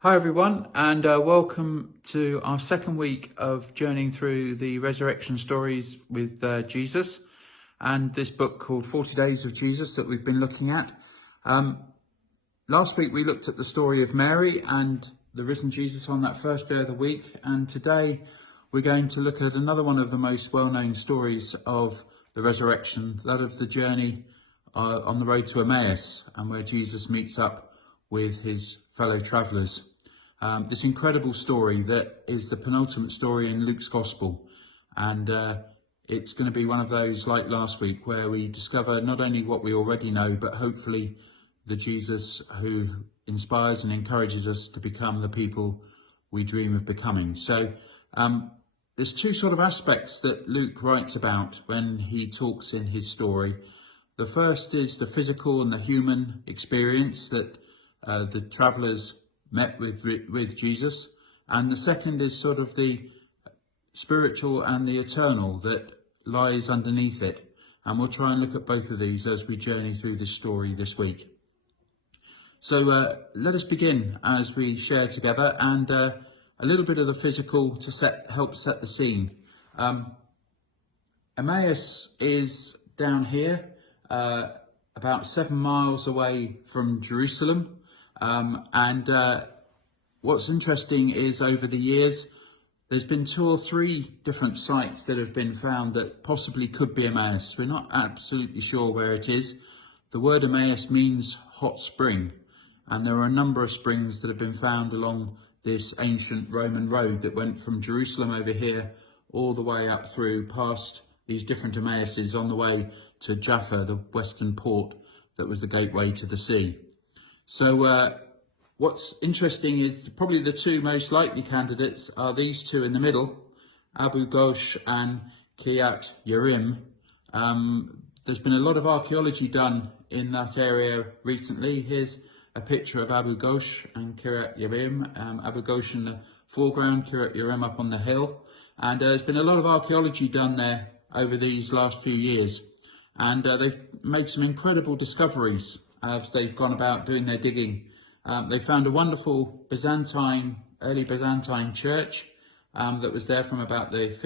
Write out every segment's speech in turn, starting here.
Hi everyone, and welcome to our second week of journeying through the resurrection stories with Jesus, and this book called 40 Days of Jesus that we've been looking at. Last week we looked at the story of Mary and the risen Jesus on that first day of the week, and today we're going to look at another one of the most well-known stories of the resurrection, that of the journey on the road to Emmaus, and where Jesus meets up with his fellow travellers. This incredible story that is the penultimate story in Luke's Gospel, and it's going to be one of those like last week where we discover not only what we already know, but hopefully the Jesus who inspires and encourages us to become the people we dream of becoming. So there's two sort of aspects that Luke writes about when he talks in his story. The first is the physical and the human experience that the travellers met with Jesus, and the second is sort of the spiritual and the eternal that lies underneath it, and we'll try and look at both of these as we journey through this story this week. So let us begin as we share together, and a little bit of the physical to help set the scene. Emmaus is down here, about 7 miles away from Jerusalem. What's interesting is over the years, there's been 2 or 3 different sites that have been found that possibly could be Emmaus. We're not absolutely sure where it is. The word Emmaus means hot spring, and there are a number of springs that have been found along this ancient Roman road that went from Jerusalem over here all the way up through past these different Emmauses on the way to Jaffa, the western port that was the gateway to the sea. So what's interesting is probably the 2 most likely candidates are these 2 in the middle, Abu Ghosh and Kiryat Yearim. There's been a lot of archaeology done in that area recently. Here's a picture of Abu Ghosh and Kiryat Yearim, Abu Ghosh in the foreground, Kiryat Yearim up on the hill. And there's been a lot of archaeology done there over these last few years. And they've made some incredible discoveries as they've gone about doing their digging. They found a wonderful early Byzantine church that was there from about the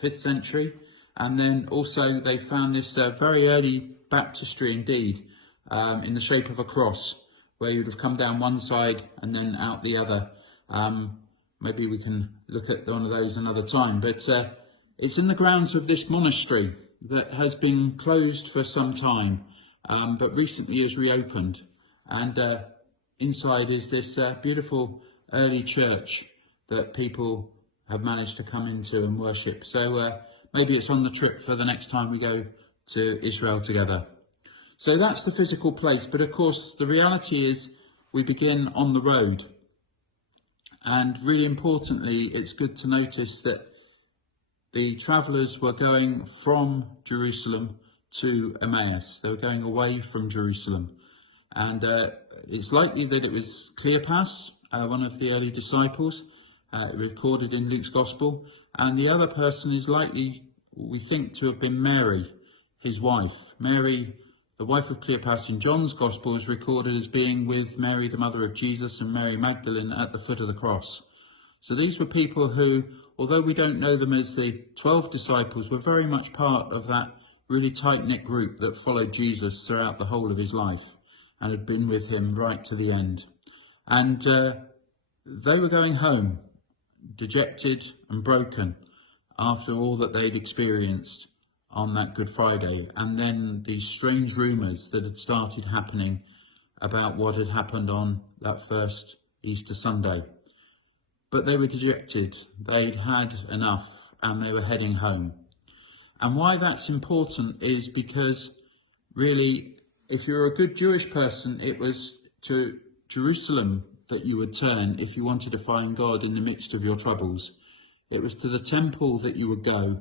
5th century. And then also they found this very early baptistry indeed, in the shape of a cross, where you would have come down one side and then out the other. Maybe we can look at one of those another time. But it's in the grounds of this monastery that has been closed for some time, but recently has reopened. And inside is this beautiful early church that people have managed to come into and worship. So maybe it's on the trip for the next time we go to Israel together. So that's the physical place. But of course, the reality is we begin on the road. And really importantly, it's good to notice that the travellers were going from Jerusalem to Emmaus. They were going away from Jerusalem. And it's likely that it was Cleopas, one of the early disciples, recorded in Luke's Gospel. And the other person is likely, we think, to have been Mary, his wife. Mary, the wife of Cleopas in John's Gospel, is recorded as being with Mary, the mother of Jesus, and Mary Magdalene at the foot of the cross. So these were people who, although we don't know them as the 12 disciples, were very much part of that really tight-knit group that followed Jesus throughout the whole of his life and had been with him right to the end. And they were going home, dejected and broken after all that they'd experienced on that Good Friday, and then these strange rumours that had started happening about what had happened on that first Easter Sunday. But they were dejected, they'd had enough, and they were heading home. And why that's important is because really, if you're a good Jewish person, it was to Jerusalem that you would turn if you wanted to find God in the midst of your troubles. It was to the temple that you would go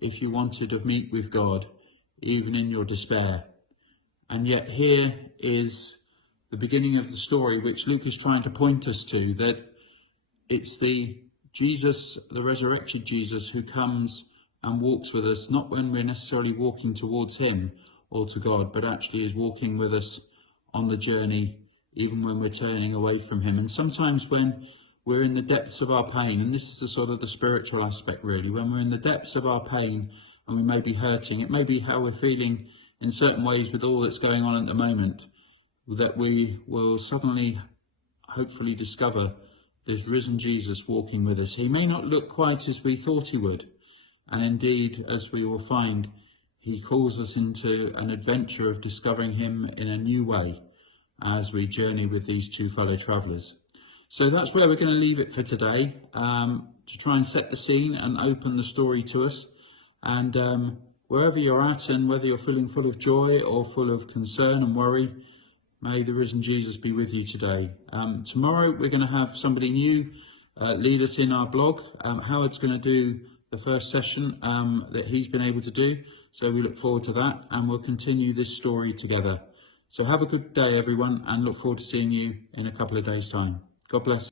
if you wanted to meet with God, even in your despair. And yet here is the beginning of the story which Luke is trying to point us to, that it's the Jesus, the resurrected Jesus, who comes and walks with us, not when we're necessarily walking towards him or to God, but actually is walking with us on the journey even when we're turning away from him. And sometimes when we're in the depths of our pain, and this is the sort of the spiritual aspect really, when we're in the depths of our pain and we may be hurting, it may be how we're feeling in certain ways with all that's going on at the moment, that we will suddenly hopefully discover there's risen Jesus walking with us. He may not look quite as we thought he would, and indeed, as we will find, he calls us into an adventure of discovering him in a new way as we journey with these two fellow travellers. So that's where we're going to leave it for today, to try and set the scene and open the story to us. And wherever you're at, and whether you're feeling full of joy or full of concern and worry, may the risen Jesus be with you today. Tomorrow we're going to have somebody new lead us in our blog. Howard's going to do the first session that he's been able to do. So we look forward to that, and we'll continue this story together. So have a good day, everyone, and look forward to seeing you in a couple of days' time. God bless.